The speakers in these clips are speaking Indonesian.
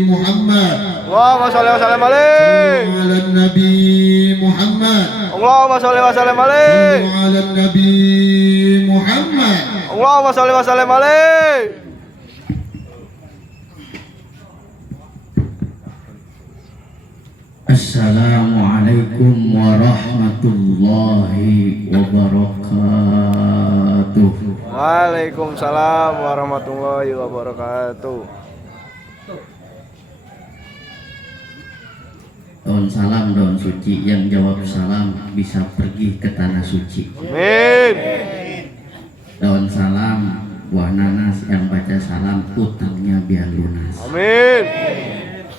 Muhammad. Allahumma sholli wa sallim alaihi. Ala Nabi Muhammad. Allahumma sholli wa sallim alaihi. Ala Nabi Muhammad. Allahumma sholli wa sallim alaihi. Assalamualaikum warahmatullahi wabarakatuh. Waalaikumsalam warahmatullahi wabarakatuh. Daun salam, daun suci, yang jawab salam bisa pergi ke tanah suci. Amin. Daun salam, buah nanas, yang baca salam utangnya biar lunas. Amin.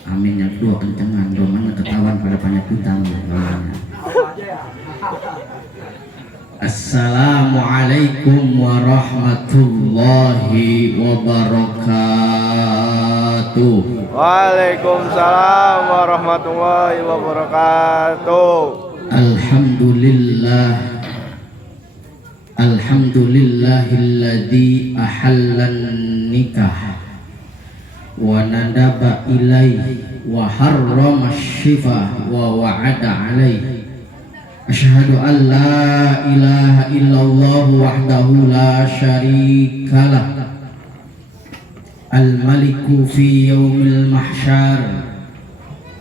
Amin yang kedua kencengan, domanya ketahuan pada banyak utang. Assalamualaikum warahmatullahi wabarakatuh. Waalaikumsalam warahmatullahi wabarakatuh. Alhamdulillah. Alhamdulillahilladzi ahallan nikah wa nadaba ilaihi wa harrama syifa wa wa'ada alaihi. Asyhadu an la ilaha illallah wahdahu la syarikalah al-maliku fi yaumil mahsyar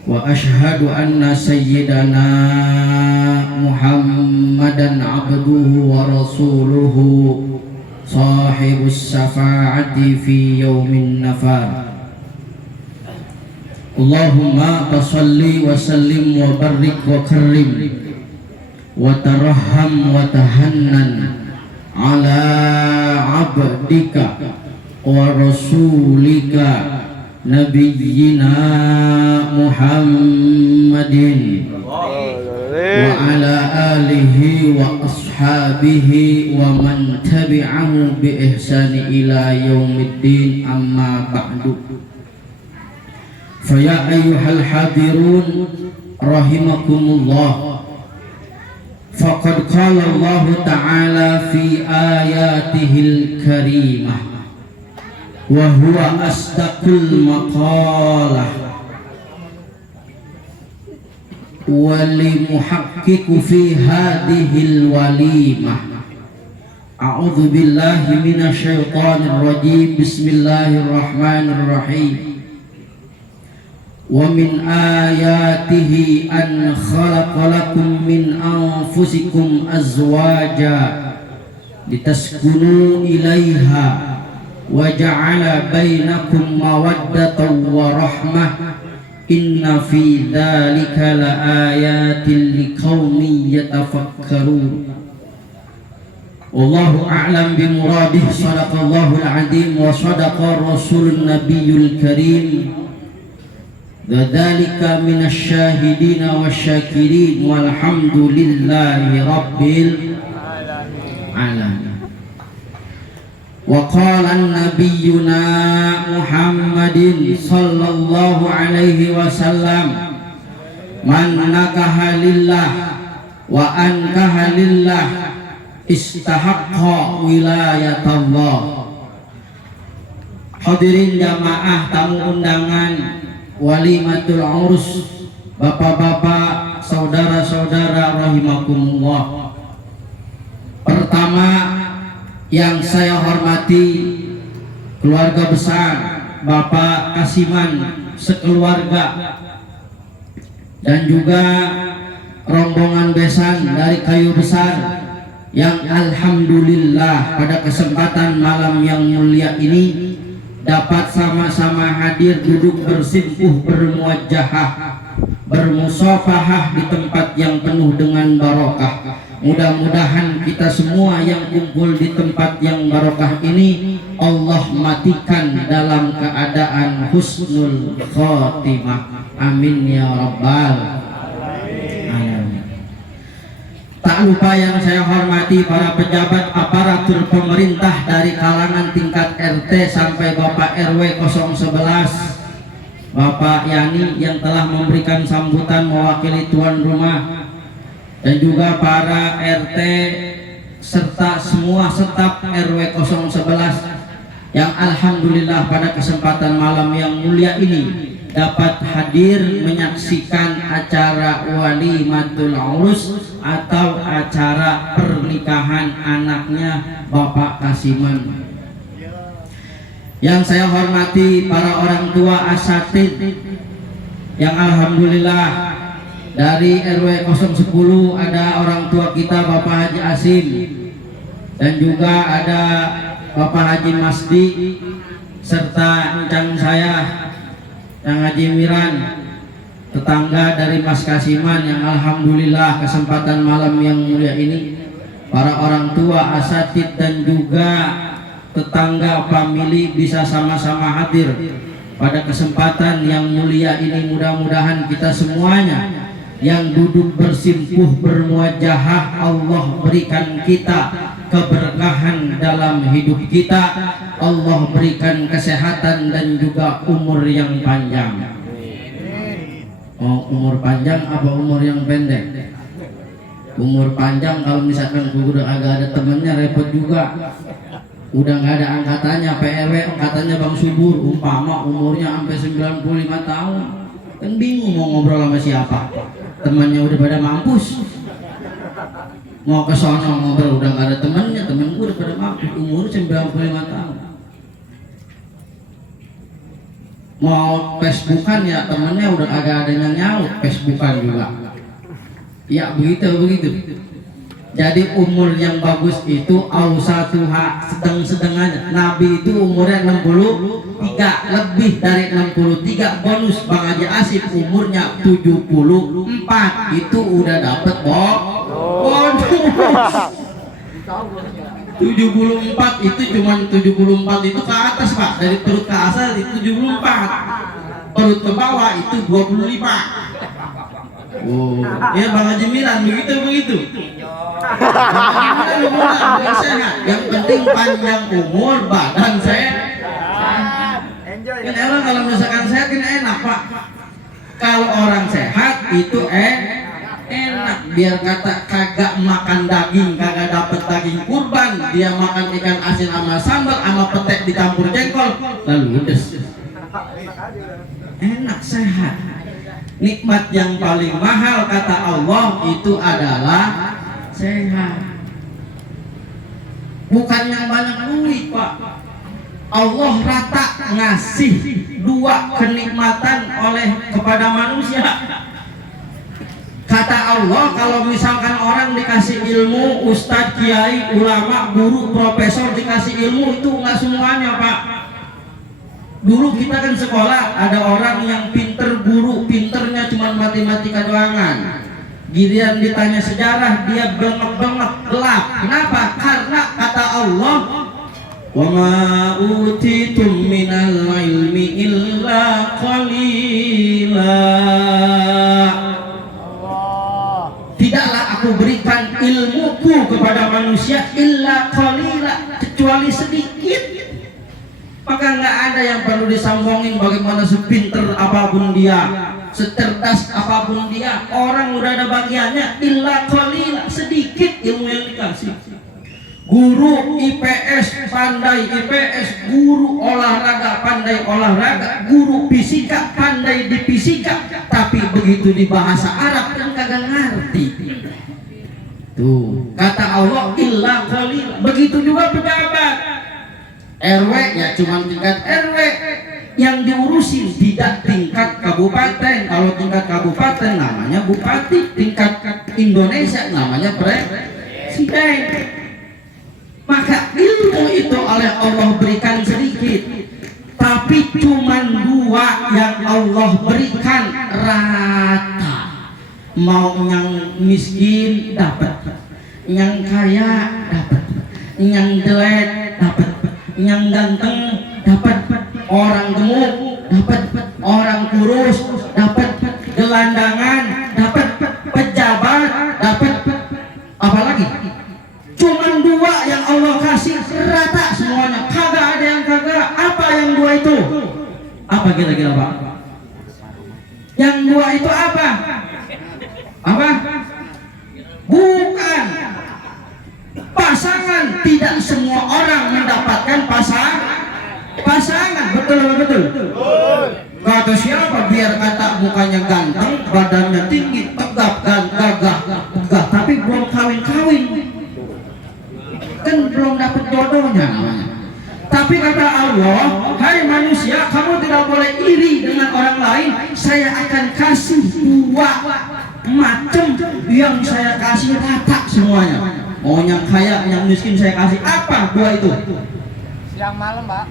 wa asyhadu anna sayyidana Muhammadan abduhu wa rasuluhu sahibus syafa'ati fi yaumin nafar. Allahumma tasalli wa sallim wa barik wa karim wa tarahham wa tahannan ala abdika wa rasulika nabiyyina Muhammadin wa ala alihi wa ashabihi wa man tabi'ahu bi ihsani ila yaumiddin, amma ba'du. Faya ayyuhal hadirun rahimakumullah, faqad qala Allah ta'ala fi ayatihil karimah wa huwa asdaqul maqalah wali muhaqqiqu fi hadhil walimah. A'udzu billahi minasy syaithanir rajim. Bismillahirrahmanirrahim. Wa min ayatihi an khalaqa lakum min anfusikum azwaja litaskunu ilaiha wa ja'ala bainakum mawaddatan wa rahmah. Inna fi dzalika laayatin liqaumin yatafakkarun. Wallahu a'lam bimuradih. Shadaqallahul azim wa shadaqa rasulun nabiyyul karim. Dzalika minasyahidina wasyakirin walhamdulillahi rabbil alamin. Wa qala nabiyyuna Muhammadin sallallahu alaihi wasallam, man nakaha lillah wa ankaha lillah istahaqqa wilayatallah. Hadirin jamaah tamu undangan walimatul urus, bapak-bapak, saudara-saudara rahimakumullah. Pertama yang saya hormati keluarga besar Bapak Kasiman sekeluarga dan juga rombongan besan dari Kayu Besar yang alhamdulillah pada kesempatan malam yang mulia ini dapat sama-sama hadir, duduk bersimpuh, bermuajahah, bermusafahah di tempat yang penuh dengan barokah. Mudah-mudahan kita semua yang kumpul di tempat yang barokah ini Allah matikan dalam keadaan husnul khotimah. Amin ya rabbal alamin. Tak lupa yang saya hormati para pejabat aparatur pemerintah dari kalangan tingkat RT sampai Bapak RW 011, Bapak Yani yang telah memberikan sambutan mewakili tuan rumah, dan juga para RT serta semua staf RW 011 yang alhamdulillah pada kesempatan malam yang mulia ini dapat hadir menyaksikan acara walimatul urus atau acara pernikahan anaknya Bapak Kasiman. Yang saya hormati para orang tua asatid yang alhamdulillah dari RW 010 ada orang tua kita Bapak Haji Asim, dan juga ada Bapak Haji Masdi serta encang saya yang Haji Miran, tetangga dari Mas Kasiman yang alhamdulillah kesempatan malam yang mulia ini para orang tua asatid dan juga tetangga famili bisa sama-sama hadir pada kesempatan yang mulia ini. Mudah-mudahan kita semuanya yang duduk bersimpuh bermuajahah Allah berikan kita keberkahan dalam hidup kita, Allah berikan kesehatan dan juga umur yang panjang. Oh, umur panjang apa umur yang pendek? Umur panjang kalau misalkan udah agak ada temennya repot juga. Udah nggak ada angkatannya, PRW angkatannya Bang Subur, umpama umurnya sampai 95 tahun, kan bingung mau ngobrol sama siapa. Temannya udah pada mampus, mau ke sono ngobrol udah nggak ada temannya, temen gue udah pada mampus, umur 95 tahun. Mau Facebookan ya temennya udah agak ada yang nyaut, Facebookan juga. Ya begitu. Jadi umur yang bagus itu ausatuha, sedang-sedengannya. Nabi itu umurnya 63, lebih dari 63, bonus Bang Haji Asif umurnya 74, itu udah dapet bonus. 74 itu cuman 74 itu ke atas Pak, dari perut ke atas itu 74, perut ke bawah itu 25. Oh, ya Bang Haji Miran begitu. Yang penting panjang umur, badan sehat. Kan orang kalau misalkan sehat kan enak Pak. Kalau orang sehat itu enak. Biar kata kagak makan daging, kagak dapet daging kurban, dia makan ikan asin sama sambal sama petek dicampur jengkol, lalu ludes. Enak, sehat. Nikmat yang paling mahal kata Allah itu adalah sehat. Bukan yang banyak duit Pak. Allah rata ngasih dua kenikmatan kepada manusia. Kata Allah, kalau misalkan orang dikasih ilmu, ustadz, kiai, ulama, guru, profesor dikasih ilmu, itu nggak semuanya Pak. Dulu kita kan sekolah, ada orang yang pinter, guru pinternya cuma matematika doangan. Giliran ditanya sejarah dia bengek-bengek, gelap. Kenapa? Karena kata Allah, wa ma utitum minal ilmi illa qalila. Tidaklah aku berikan ilmuku kepada manusia illa qalila, kecuali sedikit. Maka nggak ada yang perlu disombongin bagaimana sepinter apapun dia, secerdas apapun dia, orang udah ada bagiannya illa qalila, sedikit ilmu yang dikasih. Guru IPS pandai IPS, guru olahraga pandai olahraga, guru fisika pandai di fisika, tapi begitu di bahasa Arab kan kagak ngerti. Tuh kata Allah illa qalila. Begitu juga pejabat RW ya cuma tingkat RW yang diurusin, tidak tingkat kabupaten. Kalau tingkat kabupaten namanya bupati, tingkat Indonesia namanya presiden. Maka ilmu itu oleh Allah berikan sedikit, tapi cuma dua yang Allah berikan rata. Mau yang miskin dapat, yang kaya dapat, yang jelek dapat, yang ganteng dapat, orang gemuk dapat, orang kurus dapat, gelandangan dapat, pejabat dapat, apalagi cuman dua yang Allah kasih rata semuanya, kagak ada yang kagak. Apa yang dua itu? Apa kira-kira Pak? Yang dua itu apa? Apa? Bukan pasangan. Tidak semua orang mendapatkan pasangan, betul apa betul? Kata siapa? Biar kata mukanya ganteng, badannya tinggi, tegap, gagah, tapi belum kawin-kawin, kan belum dapat jodohnya namanya. Tapi kata Allah, hai manusia, kamu tidak boleh iri dengan orang lain. Saya akan kasih dua macam yang saya kasih rata semuanya. Mau yang kaya, yang miskin saya kasih. Apa dua itu? Siang malam, Pak.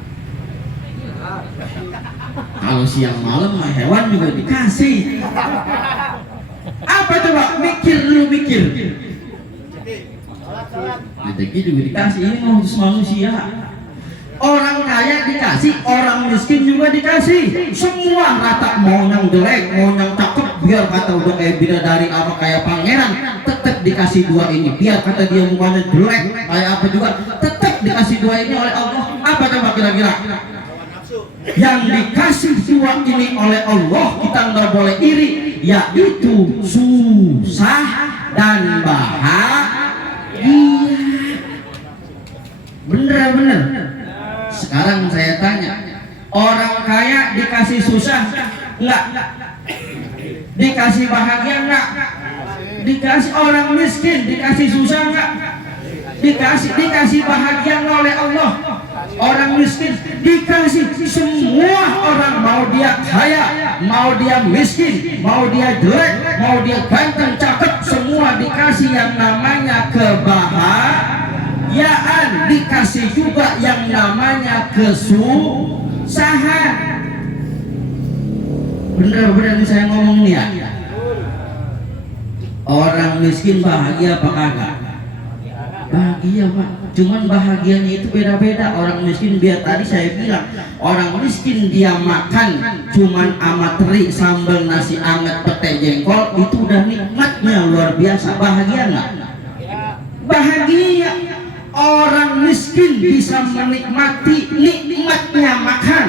Kalau siang malam hewan juga dikasih. Apa itu Pak? Mikir dulu, mikir. Rezeki juga dikasih. Ini mau manusia. Orang kaya dikasih, orang miskin juga dikasih. Semua rata, mau yang jelek, mau yang cakep, biar kata udah kayak bidadari apa kayak pangeran, tetap dikasih dua ini. Biar kata dia mukanya jelek kayak apa juga, tetap dikasih dua ini oleh Allah. Apa coba kira-kira? Yang dikasih dua ini oleh Allah, kita nggak boleh iri, yaitu susah dan bahagia. Bener-bener. Sekarang saya tanya, orang kaya dikasih susah enggak? Dikasih bahagia enggak? Dikasih. Orang miskin dikasih susah enggak? Dikasih bahagia oleh Allah. Orang miskin dikasih. Semua orang, mau dia kaya, mau dia miskin, mau dia jelek, mau dia ganteng, cakep, semua dikasih yang namanya kebahagiaan. Dikasih juga yang namanya kesusahan. Bener-bener saya ngomong nih ya. Orang miskin bahagia apa kagak? Bahagia Pak. Cuman bahagianya itu beda-beda. Orang miskin, biar tadi saya bilang, orang miskin dia makan cuman sama teri, sambal, nasi anget, pete jengkol, itu udah nikmatnya luar biasa. Bahagia nggak? Bahagia. Orang miskin bisa menikmati nikmatnya makan,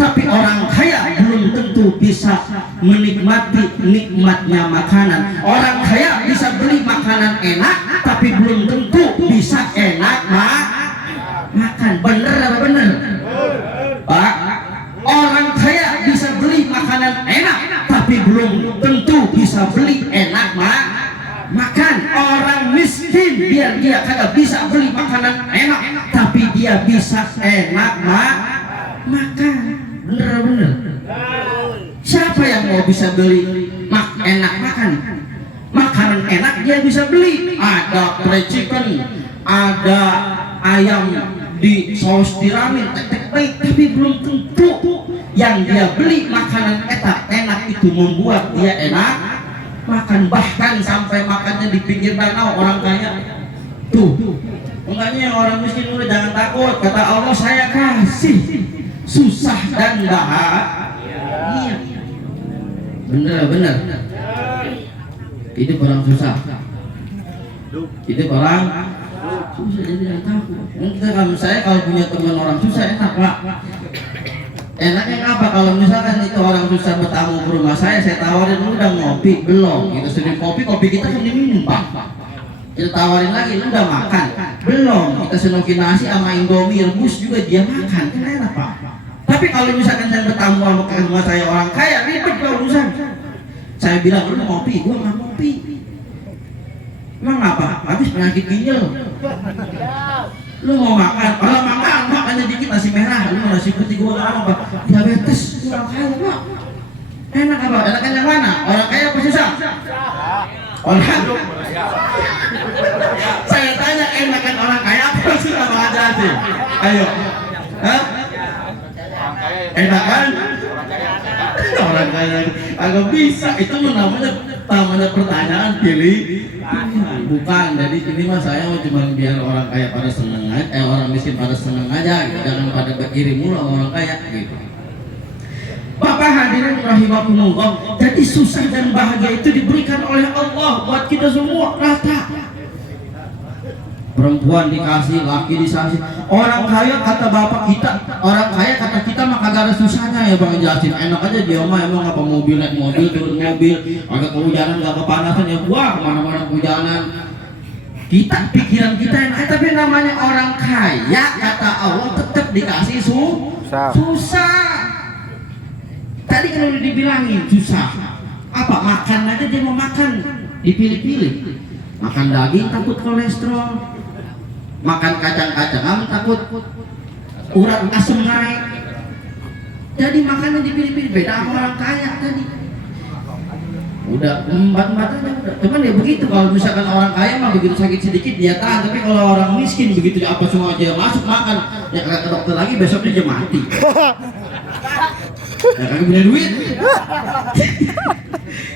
tapi orang kaya belum tentu bisa menikmati nikmatnya makanan. Orang kaya bisa beli makanan enak, tapi belum tentu bisa enak makan. Bener apa bener? Pak, orang kaya bisa beli makanan enak, tapi belum tentu bisa beli enak makan. Orang miskin, biar dia kagak bisa beli makanan enak, tapi dia bisa enak makan. Bener-bener. Siapa yang mau bisa beli enak makan? Makanan enak dia bisa beli. Ada fried chicken, ada ayam di saus diramin, baik, tapi belum tentu yang dia beli makanan enak itu membuat dia enak makan. Bahkan sampai makannya di pinggir danau orang kaya tuh. Makanya orang miskin udah jangan takut, kata Allah saya kasih susah dan bahagia. Bener-bener hidup orang susah, hidup orang susah, jadi jangan takut. Mungkin saya kalau punya teman orang susah enak Pak. Enaknya apa? Kalau misalkan itu orang susah bertamu ke rumah saya tawarin, lu udah ngopi belum? Kita sudah kopi kita kan diminum Pak. Kita tawarin lagi, lu udah makan belum? Kita senokin nasi sama indomie rebus juga dia makan, kan enak Pak. Tapi kalau misalkan saya bertamu ke rumah saya orang kaya, ribet kalau urusan. Saya bilang, lu mau ngopi? Gua nggak ngopi. Emang apa? Habis penyakit ginjal. Lu mau makan? Kalau makannya dikit nasi merah, lu mau nasi putih, gua nggak apa. Diabetes, orang kaya Pak. Enak apa? Enakan yang mana? Orang kaya apa susah? Orang. Saya tanya, enakan orang kaya apa susah? Bang jelasin. Ayo. Hah? Enakan? Orang kaya agak bisa. Itu namanya pertanyaan pilih. Bukan, jadi ini mah saya cuma biar orang kaya pada seneng aja, orang miskin pada seneng aja, gitu. Jangan pada berkirim mulu orang kaya gitu. Bapak hadirin rahimakumullah, jadi susah dan bahagia itu diberikan oleh Allah buat kita semua rata. Perempuan dikasih, laki dikasih. Orang kaya kata bapak kita, orang kaya kata kita mah kagak ada susahnya ya Bang jelasin. Enak aja dia mah, emang apa mobil naik mobil, turun mobil, agak kehujanan gak kepanasan ya buah kemana-mana kehujanan. Pikiran kita enak, tapi namanya orang kaya kata Allah tetap dikasih susah. Susah. Tadi kan udah dibilangin susah. Apa makan aja dia mau makan, dipilih-pilih. Makan daging takut kolesterol, makan kacang-kacangan takut urat asam naik. Jadi makannya dipilih-pilih. Beda sama orang kaya tadi. Udah empat-empat aja udah. Cuman ya begitu, kalau misalkan orang kaya mah begitu sakit sedikit dia tahan, tapi kalau orang miskin begitu apa semua aja masuk makan, ya kagak ke dokter lagi besoknya dia mati. Ya kagak punya duit.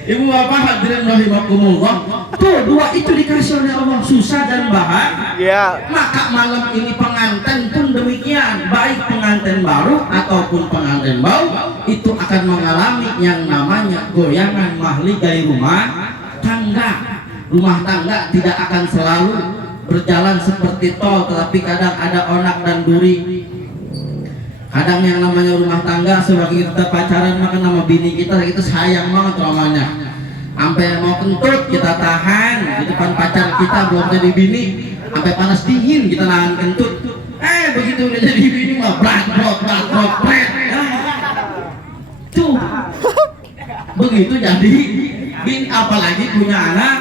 Ibu bapak hadirin rahimakumullah. Tuh dua itu dikasih oleh Allah, susah dan bahagia. Maka malam ini pengantin pun demikian, baik pengantin baru ataupun pengantin baru itu akan mengalami yang namanya goyangan mahligai rumah tangga. Rumah tangga tidak akan selalu berjalan seperti tol, tetapi kadang ada onak dan duri. Kadang yang namanya rumah tangga sebagai kita pacaran makan sama bini kita sayang banget ramanya. Sampai mau kentut kita tahan di depan pacar kita belum jadi bini, sampai panas dingin kita nahan kentut. Begitu udah jadi bini mah brat. Tuh. Begitu jadi bini, apalagi punya anak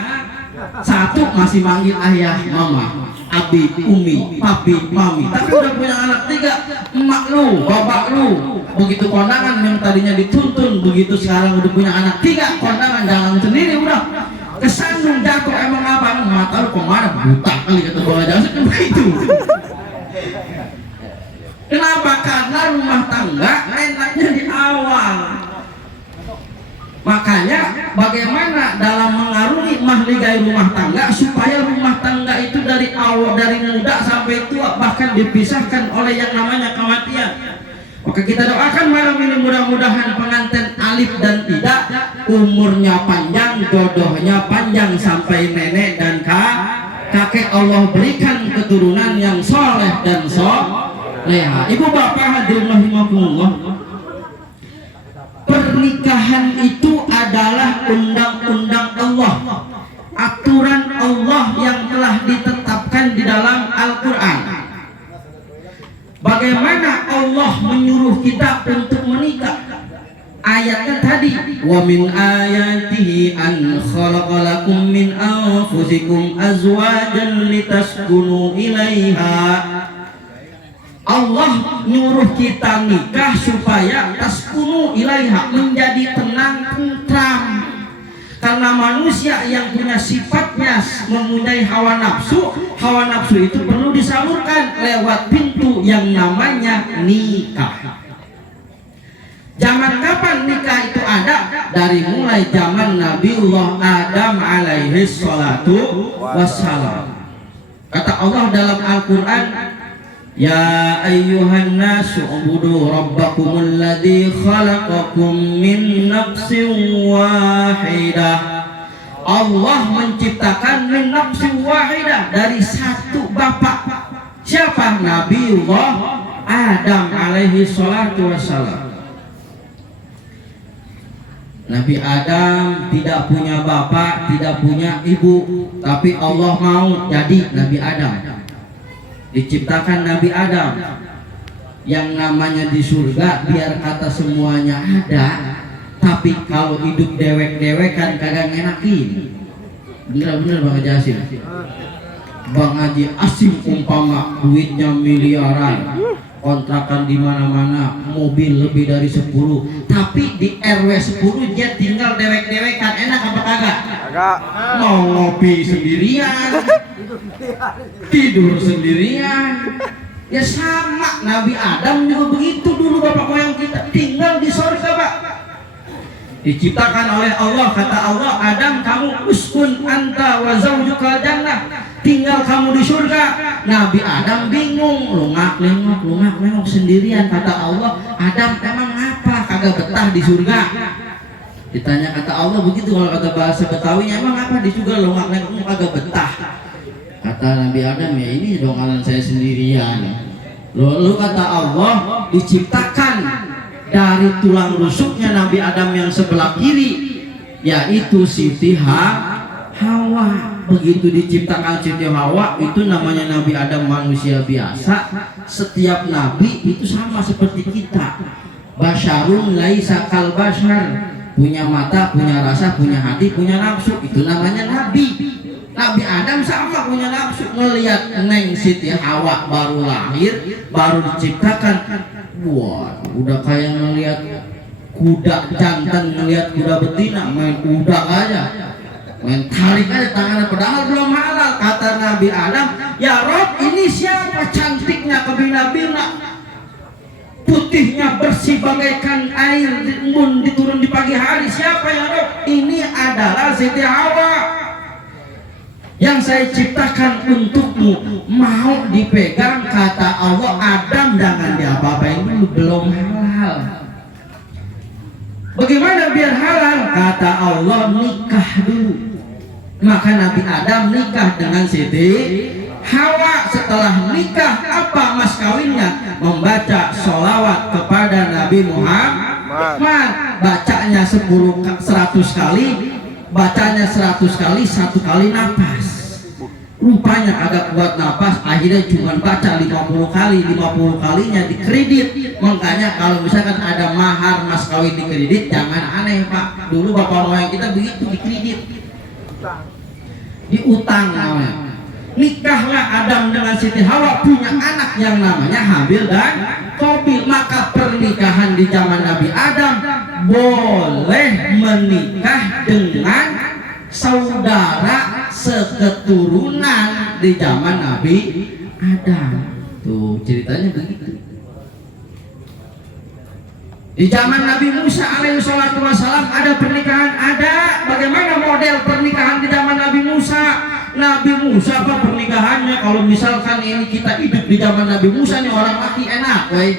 satu masih manggil ayah, mama, abi, umi, papi, mami. Tapi udah punya anak tiga, emak lu, bapak lu. Begitu kondangan yang tadinya dituntun, begitu sekarang udah punya anak tiga, kondangan jalan sendiri udah. Kesandung jatuh emang apa? Mata lu kemana? Buta kali kata bola jangan begitu. Kenapa? Karena rumah tangga enaknya di awal. Makanya bagaimana dalam mengarungi mahligai rumah tangga supaya rumah tangga itu dari awal, dari muda sampai tua bahkan dipisahkan oleh yang namanya kematian. Maka kita doakan malam ini mudah-mudahan pengantin alif dan tidak umurnya panjang, jodohnya panjang sampai nenek dan kakek Allah berikan keturunan yang soleh dan soleha. Ibu bapak hadirin rahimakumullah. Pernikahan itu adalah undang-undang Allah, aturan Allah yang telah ditetapkan di dalam Al-Quran. Bagaimana Allah menyuruh kita untuk menikah? Ayatnya tadi, wa min ayatihi an khalaqalakum min anfusikum azwajan litaskunu ilaiha. Allah nyuruh kita nikah supaya taskunu ilaiha, menjadi tenang tentram. Karena manusia yang punya sifatnya mempunyai hawa nafsu itu perlu disalurkan lewat pintu yang namanya nikah. Zaman kapan nikah itu ada? Dari mulai zaman Nabiullah Adam alaihi salatu wassalam. Kata Allah dalam Al-Quran, ya ayyuhan nasu ubudu rabbakumul ladzi khalaqakum min nafsin wahidah. Allah menciptakan min nafsin wahidah, dari satu bapak. Siapa? Nabiullah Adam alaihi salatu wassalam. Nabi Adam tidak punya bapak, tidak punya ibu, tapi Allah mau jadi Nabi Adam. Diciptakan Nabi Adam. Yang namanya di surga biar kata semuanya ada, tapi kalau hidup dewek-dewekan kagak ngenakin. Bener-bener Bang Haji Asim. Bang Haji Asim umpama duitnya miliaran, kontrakan di mana-mana, mobil lebih dari 10, tapi di RW 10 dia tinggal dewek-dewekan, enak apa kagak? Kagak. Mau ngopi sendirian, tidur sendirian. Ya sama, Nabi Adam juga begitu dulu bapak moyang kita, tinggal di surga Pak. Diciptakan oleh Allah, kata Allah, Adam kamu uskun anta wa zaujukal jannah, tinggal kamu di surga. Nabi Adam bingung, lungak-lengok sendirian. Kata Allah, Adam emang apa kagak betah di surga? Ditanya kata Allah begitu, kalau kata bahasa Betawinya, emang apa di surga lungak-lengok kagak betah? Kata Nabi Adam, ya ini dongalan saya sendirian. Lalu kata Allah, diciptakan dari tulang rusuknya Nabi Adam yang sebelah kiri, yaitu Siti Hawa. begitu diciptakan Siti Hawa itu namanya Nabi Adam manusia biasa. Setiap nabi itu sama seperti kita, basyarun laisa kal basyar, punya mata, punya rasa, punya hati, punya nafsu, itu namanya nabi. Nabi Adam sama punya nafsu, ngelihat Neng Siti Hawa baru lahir, baru diciptakan, wah udah kayak ngelihat kuda jantan ngelihat kuda betina, main udak aja, main tarik aja tangannya, padahal belum halal. Kata Nabi Adam, ya Rob, ini siapa cantiknya kebina-bina, putihnya bersih bagaikan air embun diturun di pagi hari, siapa ya Rob? Ini adalah Siti Hawa yang saya ciptakan untukmu, mau dipegang. Kata Allah, Adam jangan diapa-apain dulu, belum halal. Bagaimana biar halal? Kata Allah, nikah dulu. Maka Nabi Adam nikah dengan Siti Hawa. Setelah nikah, apa mas kawinnya? Membaca sholawat kepada Nabi Muhammad. Bacanya 100 kali, bacanya 100 kali, 1 kali nafas. Rupanya agak kuat nafas, akhirnya cuma baca 50 kali, 50 kalinya dikredit. Makanya kalau misalkan ada mahar mas kawin dikredit, jangan aneh Pak. Dulu bapak moyang kita begitu, dikredit, diutang namanya. Nikahlah Adam dengan Siti Hawa, punya anak yang namanya Habil dan Qabil. Maka pernikahan di zaman Nabi Adam boleh menikah dengan saudara seketurunan di zaman Nabi Adam. Tuh ceritanya begitu. Di zaman Nabi Musa alaihi salatu wassalam ada pernikahan, ada. Bagaimana model pernikahan di zaman Nabi Musa? Nabi Musa apa pernikahannya? Kalau misalkan ini kita hidup di zaman Nabi Musa nih, orang laki enak, weh.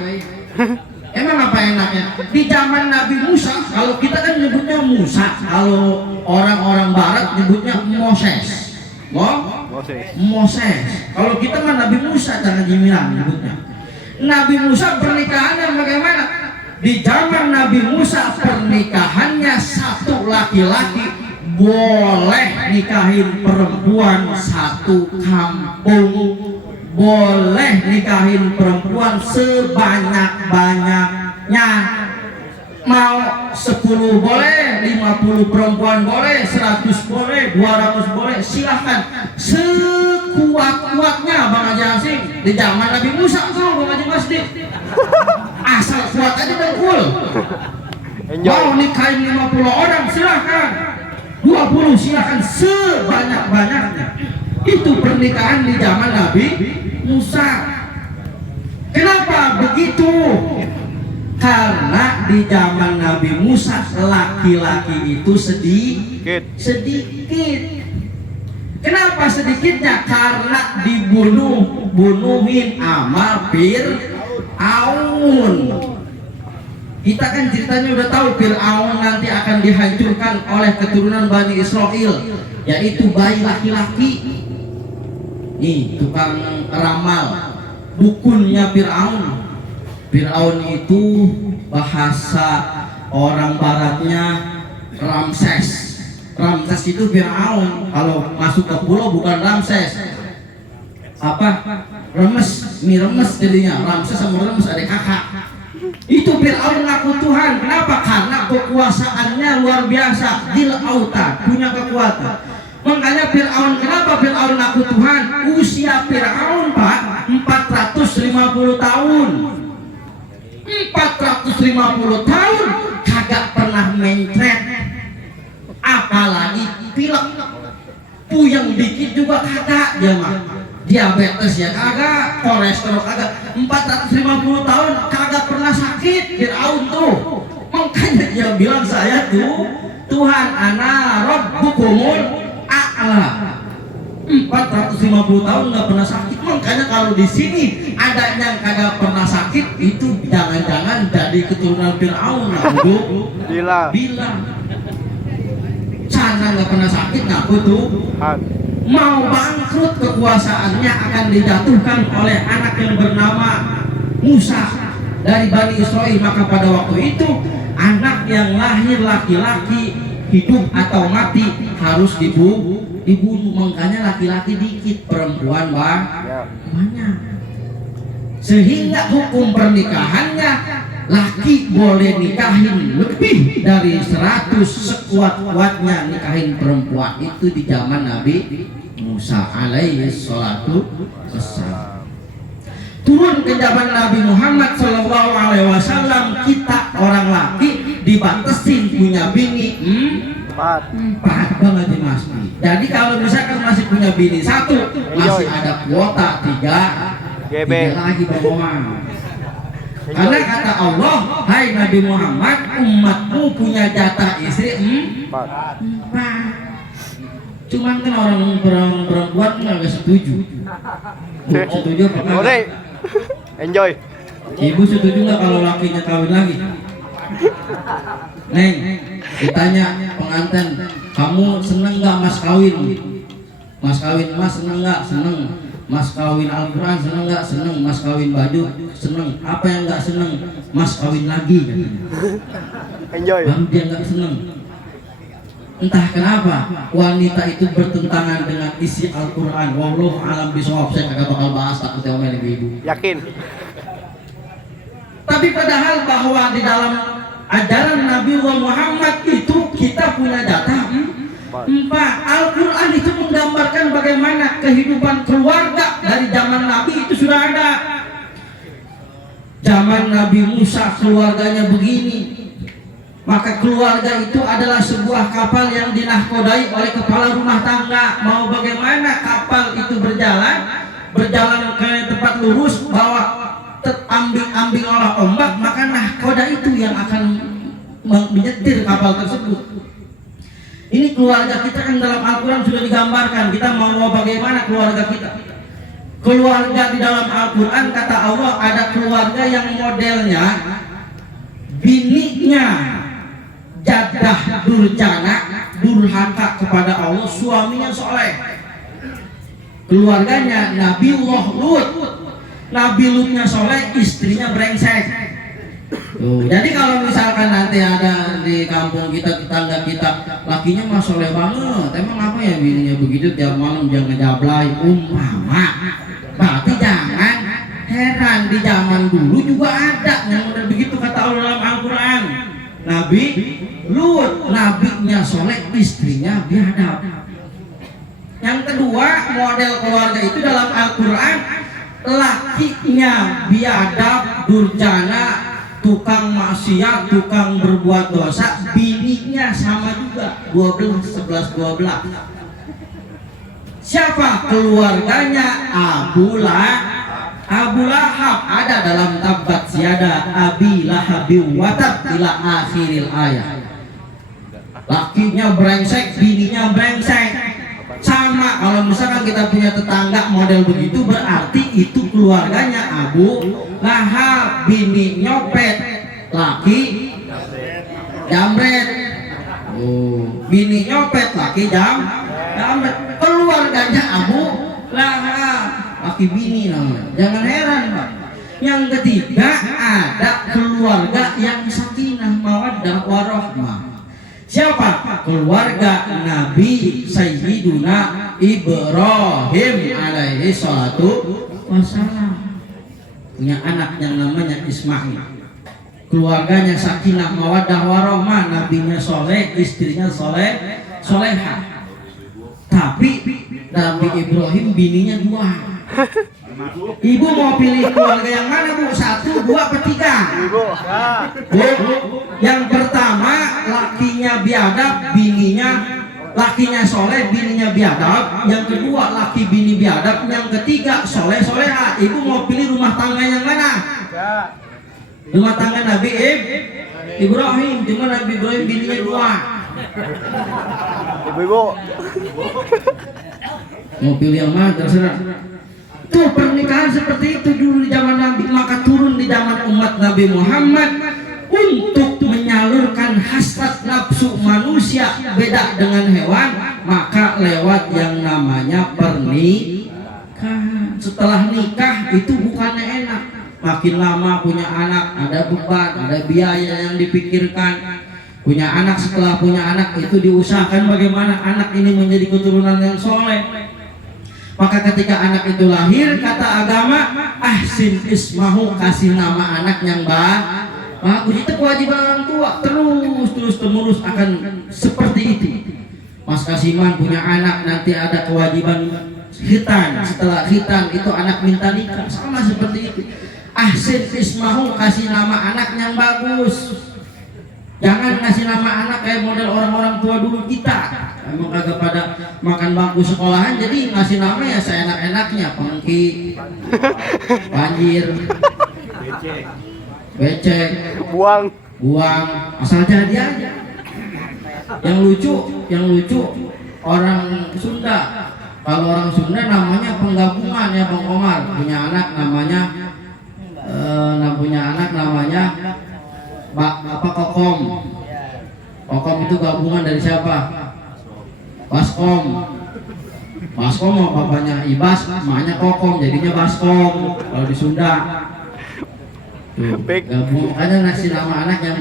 Emang apa enaknya? Di zaman Nabi Musa, kalau kita kan nyebutnya Musa, kalau orang-orang Barat nyebutnya Moses. Moses. Kalau kita mah Nabi Musa, jangan Jimilan nyebutnya. Nabi Musa pernikahannya bagaimana? Di zaman Nabi Musa pernikahannya satu laki-laki boleh nikahin perempuan satu kampung, boleh nikahin perempuan sebanyak-banyaknya. Mau 10 boleh, 50 perempuan boleh, 100 boleh, 200 boleh, silahkan sekuat-kuatnya. Bang Haji Hasim di zaman Nabi Musa tuh Bang Haji Masdi, asal kuat aja dengkul. Mau nikahin 50 orang silahkan, 20 silahkan, sebanyak-banyaknya. Itu pernikahan di zaman Nabi Musa. Kenapa begitu? Karena di zaman Nabi Musa laki-laki itu sedikit. Kenapa sedikitnya? Karena dibunuhin sama Fir'aun. Kita kan ceritanya udah tahu, Fir'aun nanti akan dihancurkan oleh keturunan Bani Israel, yaitu bayi laki-laki. Nih tukang ramal, dukunnya Fir'aun. Fir'aun itu bahasa orang baratnya Ramses. Ramses itu Fir'aun. Kalau masuk ke pulau bukan Ramses. Apa? Remes, mie remes jadinya. Ramses sama remes ada kakak. Itu Fir'aun ngaku Tuhan. Kenapa? Karena kekuasaannya luar biasa. Dil auta, punya kekuatan. Makanya Fir'aun, kenapa Fir'aun ngaku Tuhan? Usia Fir'aun Pak 450 tahun. 450 tahun kagak pernah mencret, apalagi pilek, puyeng dikit juga kagak. Dia mah diabetes ya kagak, kolesterol kagak. 450 tahun kagak pernah sakit Fir'aun tuh. Makanya dia bilang saya tuh Tuhan, ana rabbukumul a'la. 450 tahun nggak pernah sakit. Makanya kalau di sini ada yang kagak pernah sakit, itu jangan-jangan jadi keturunan Fir'aun. Bilang sana nggak pernah sakit, ngaku tuh mau bangkrut, kekuasaannya akan dijatuhkan oleh anak yang bernama Musa dari Bani Israel. Maka pada waktu itu anak yang lahir laki-laki hidup atau mati harus dibunuh. Makanya laki-laki dikit, perempuan banyak. Sehingga hukum pernikahannya laki boleh nikahin lebih dari 100 sekuat-kuatnya nikahin perempuan. Itu di zaman Nabi Musa alaihi salatu wassalam. Turun ke zaman Nabi Muhammad sallallahu alaihi wasallam, kita orang laki dibatasin punya bini 4 banget Mas. Jadi kalau misalkan masih punya bini 1, masih ada kuota 3 lagi bawa. Karena kata Allah, hai Nabi Muhammad, umatmu punya jatah istri 4. Cuman kan orang perempuan nggak setuju. Setuju apa enggak? Enjoy. Ibu setuju nggak kalau lakinya kawin lagi? Neng, ditanya pengantin, kamu seneng nggak mas kawin? Mas kawin mas seneng nggak? Seneng. Mas kawin Al-Quran seneng nggak? Seneng. Mas kawin baju seneng. Apa yang nggak seneng? Mas kawin lagi katanya. Enjoy. Baru dia nggak seneng. Entah kenapa wanita itu bertentangan dengan isi Al-Quran. Wallahu a'lam bishawab. Saya kagak bakal bahas, takut diomelin ibu. Yakin? Tapi padahal bahwa di dalam ajaran Nabi Muhammad itu kita punya jatah 4. Al-Quran itu menggambarkan bagaimana kehidupan keluarga dari zaman Nabi itu sudah ada. Zaman Nabi Musa keluarganya begini. Maka keluarga itu adalah sebuah kapal yang dinahkodai oleh kepala rumah tangga. Mau bagaimana kapal itu berjalan ke tempat lurus, bawa ambing-ambing oleh ombak, maka nahkoda itu yang akan menyetir kapal tersebut. Ini keluarga kita kan dalam Al-Quran sudah digambarkan. Kita mau bagaimana keluarga kita? Keluarga di dalam Al-Quran kata Allah ada keluarga yang modelnya bininya jadah durjana, durhaka kepada Allah, suaminya soleh. Keluarganya Nabiullah Lut, Nabi Lutnya soleh, istrinya brengsek. Jadi kalau misalkan nanti ada di kampung kita, tetangga kita, lakinya mah soleh banget, emang apa ya bininya begitu, tiap malam dia ngejablay, umpama. Berarti jangan heran, di zaman dulu juga ada yang model begitu kata Allah dalam Al-Quran. Nabi Lut, nabinya soleh, istrinya biadab. Yang kedua, model keluarga itu dalam Al-Quran, lakinya biadab, durjana, tukang maksiat, tukang berbuat dosa, bininya sama juga 12. Siapa keluarganya? Abu Lahab ada dalam Tabbat Yada Abi Lahabin Watab ila akhiril ayat. Lakinya brengsek, bininya brengsek. Sama kalau misalkan kita punya tetangga model begitu, berarti itu keluarganya Abu Lahab. Bini nyopet, laki jamret. Bini nyopet, laki jamret. Keluarganya Abu Lahab, laki bini namanya. Jangan heran Pak. Yang ketiga ada keluarga yang sakinah mawaddah warahmah. Siapa? Keluarga Nabi Sayyiduna Ibrahim alaihi salatu wassalam. Punya anak yang namanya Ismail. Keluarganya sakinah mawaddah warahmah, nabinya soleh, istrinya solehah. Tapi Nabi Ibrahim bininya 2. Ibu mau pilih keluarga yang mana Bu? 1, 2, atau 3? Bu, yang pertama lakinya biadab, lakinya soleh, bininya biadab. Yang kedua laki bini biadab. Yang ketiga soleh soleha. Ibu mau pilih rumah tangga yang mana? Rumah tangga Nabi Ibrahim. Cuma Nabi Ibrahim bininya 2. Ibu. Mau pilih yang mana terserah. Tuh pernikahan seperti itu dulu di zaman Nabi, maka turun di zaman umat Nabi Muhammad untuk menyalurkan hasrat nafsu manusia beda dengan hewan, maka lewat yang namanya pernikahan. Setelah nikah itu bukannya enak, makin lama punya anak, ada beban, ada biaya yang dipikirkan. punya anak, setelah punya anak itu diusahakan bagaimana anak ini menjadi keturunan yang soleh. Maka ketika anak itu lahir, kata agama, ahsin ismahu, kasih nama anak yang bagus. Itu kewajiban orang tua, terus akan seperti itu. Mas Kasiman punya anak, nanti ada kewajiban khitan. Setelah khitan itu anak minta nikah, sama seperti itu. Ahsin ismahu, kasih nama anak yang bagus. Jangan ngasih nama anak kayak model orang-orang tua dulu kita. Emang kagak pada makan bangku sekolahan, jadi ngasih nama ya seenak-enaknya, Pengki, Banjir, Becek, buang, asal jadi aja. Yang lucu orang Sunda. Kalau orang Sunda namanya penggabungan ya Bang Komar. Punya anak namanya Kokom. Kokom itu gabungan dari siapa? Baskom sama bapaknya Ibas, mamanya Kokom, jadinya Baskom kalau di Sunda. Gabung aja ngasih nama anak yang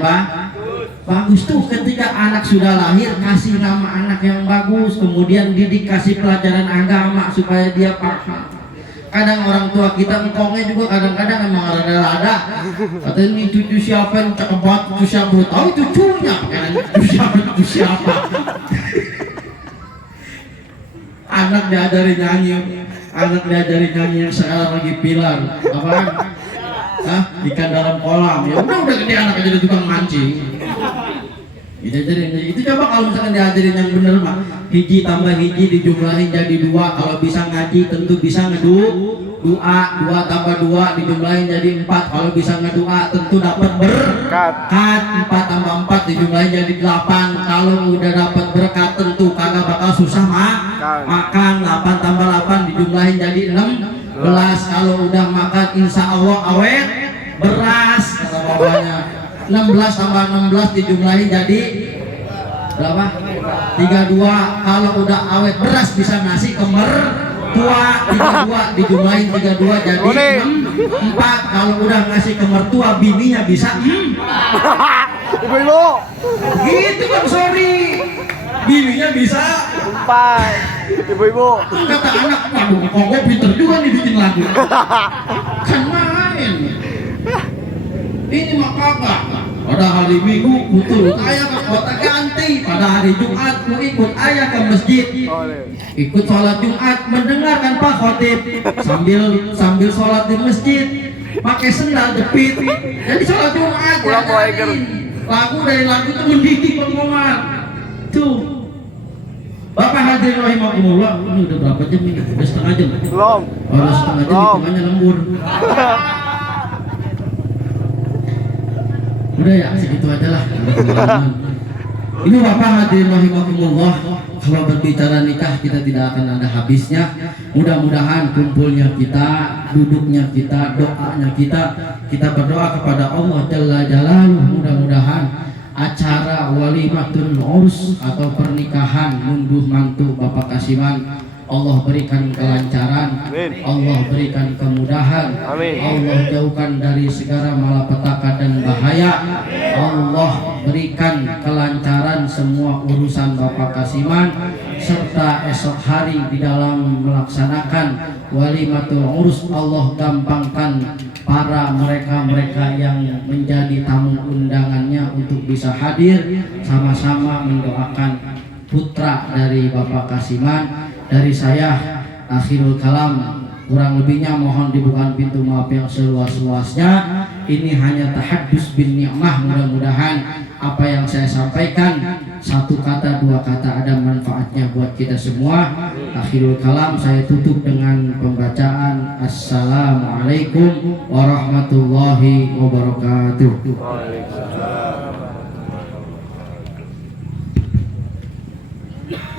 bagus tuh. Ketika anak sudah lahir, kasih nama anak yang bagus, kemudian didik, kasih pelajaran agama supaya dia paham. Kadang orang tua kita engkongnya juga kadang-kadang emang rada-rada. Kata ini cucu siapa yang cakep banget, cucu siapa, tahu cucunya, kan cucu siapa. Anak diajari nyanyi yang sekarang lagi pilar, apaan? Ikan dalam kolam. Ya udah gede anak jadi tukang mancing. Itu coba kalau misalkan diajarin yang bener mah, hiji tambah hiji dijumlahin jadi 2. Kalau bisa ngaji tentu bisa doa 2 tambah 2 dijumlahin jadi 4. Kalau bisa ngedoa tentu dapat berkat. 4 tambah 4 dijumlahin jadi 8. Kalau udah dapat berkat tentu kagak bakal susah makan. 8 tambah 8 dijumlahin jadi 16. Kalau udah makan insya Allah awet beras. Kata bapaknya 16 tambah 16 dijumlahin jadi berapa? 32. Kalau udah awet beras bisa ngasih ke mertua. 32 dijumlahin 32 jadi 4. Kalau udah ngasih ke mertua bininya bisa Ibu-ibu gitu kan, sorry, bininya bisa 4. Ibu-ibu kata anak, waduh kok gue pinter juga nih bikin lagu. Kan main ini mah kagak. Pada hari Minggu betul ayah ke kota ganti. Pada hari Jumat ku ikut ayah ke masjid, ikut sholat Jumat, mendengarkan Pak Khotib sambil sholat di masjid, pakai sendal jepit. Jadi sholat Jumat lagu dari lagu itu mendidik pengomar tuh. Bapak hadirin rahimakumullah, ini udah berapa jam ini? Udah setengah jam? belum. Udah setengah jam, hitungannya lembur. Udah ya, segitu aja lah. Ini Bapak hadirin rahimakumullah, kalau berbicara nikah kita tidak akan ada habisnya. Mudah-mudahan kumpulnya kita, duduknya kita, doanya kita berdoa kepada Allah Jalla Jalaluhu. Mudah-mudahan acara walimatul urs atau pernikahan ngunduh mantu Bapak Kasiman, Allah berikan kelancaran, Allah berikan kemudahan, Allah jauhkan dari segala malapetaka dan bahaya, Allah berikan kelancaran semua urusan Bapak Kasiman, serta esok hari di dalam melaksanakan walimatul urus Allah gampangkan para mereka yang menjadi tamu undangannya untuk bisa hadir, sama-sama mendoakan putra dari Bapak Kasiman. Dari saya akhirul kalam, kurang lebihnya mohon dibuka pintu maaf yang seluas-luasnya. Ini hanya tahaddus bin ni'mah. Mudah-mudahan apa yang saya sampaikan, satu kata dua kata, ada manfaatnya buat kita semua. Akhirul kalam saya tutup dengan pembacaan Assalamualaikum warahmatullahi wabarakatuh.